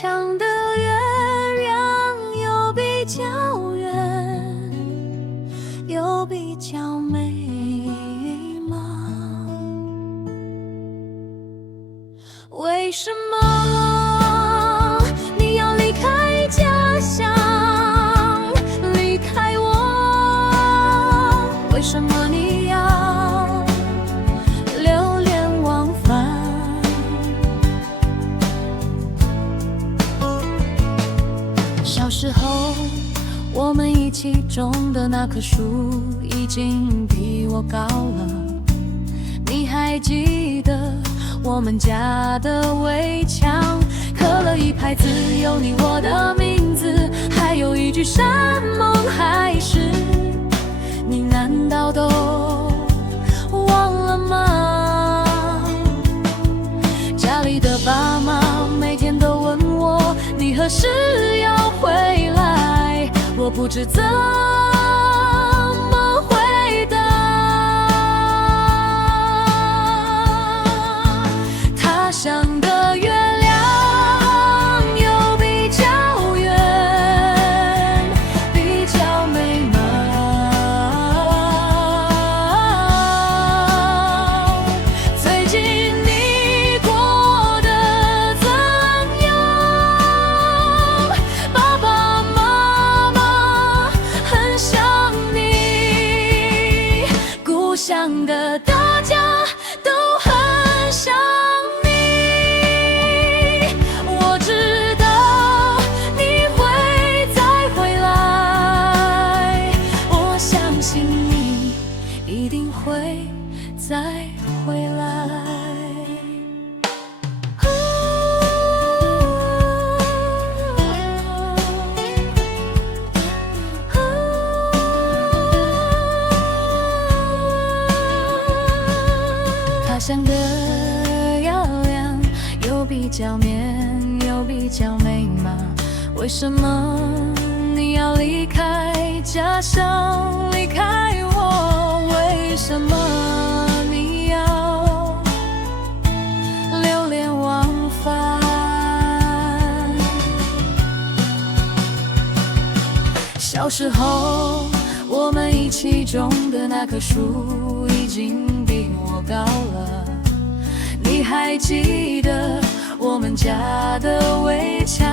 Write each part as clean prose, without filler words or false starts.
墙的月亮有比较圆，有比较美吗？为什么你要离开家乡，离开我？为什么你要流连忘返？小时候我们一起种的那棵树已经比我高了，你还记得我们家的围墙刻了一排字，有你我的名字，还有一句山盟海誓，你难道都忘了吗？家里的爸妈每天都问我你何时要回来，我不知怎么回答。他乡的月亮有比较圆，比较美吗？最近你过得怎样？爸爸妈妈很想你，故乡的大家都很想你。我知道你会再回来，我相信你一定会再回来。他乡的月亮有比较绵，有比较美吗？为什么你要离开家乡，离开我？为什么你要流连忘返？小时候我们一起种的那棵树已经比我高了，你还记得我们家的围墙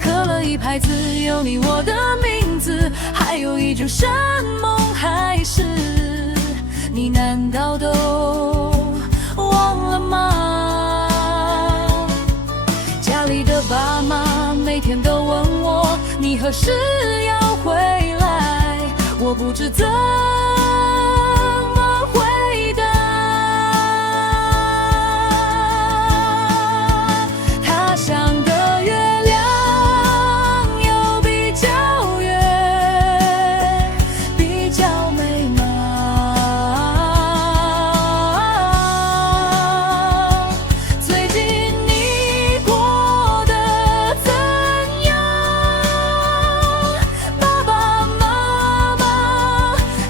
刻了一排字，有你我的名字，还有一句山盟海誓，你难道都忘了吗？家里的爸妈每天都问我你何时要回来，我不知怎么回答。他乡的月亮有比较圆，比较美吗？最近你过得怎样？爸爸妈妈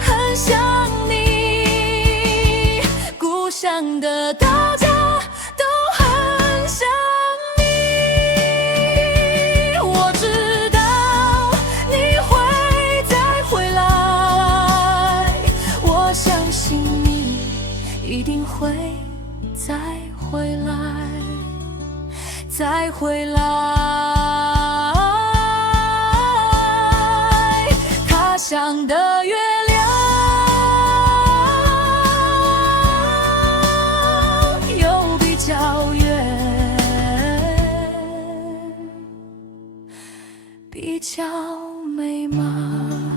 很想你，故乡的大家都很想你。我知道你会再回来，我相信你一定会再回来，再回来。他乡的月亮有比较圆，比较美吗？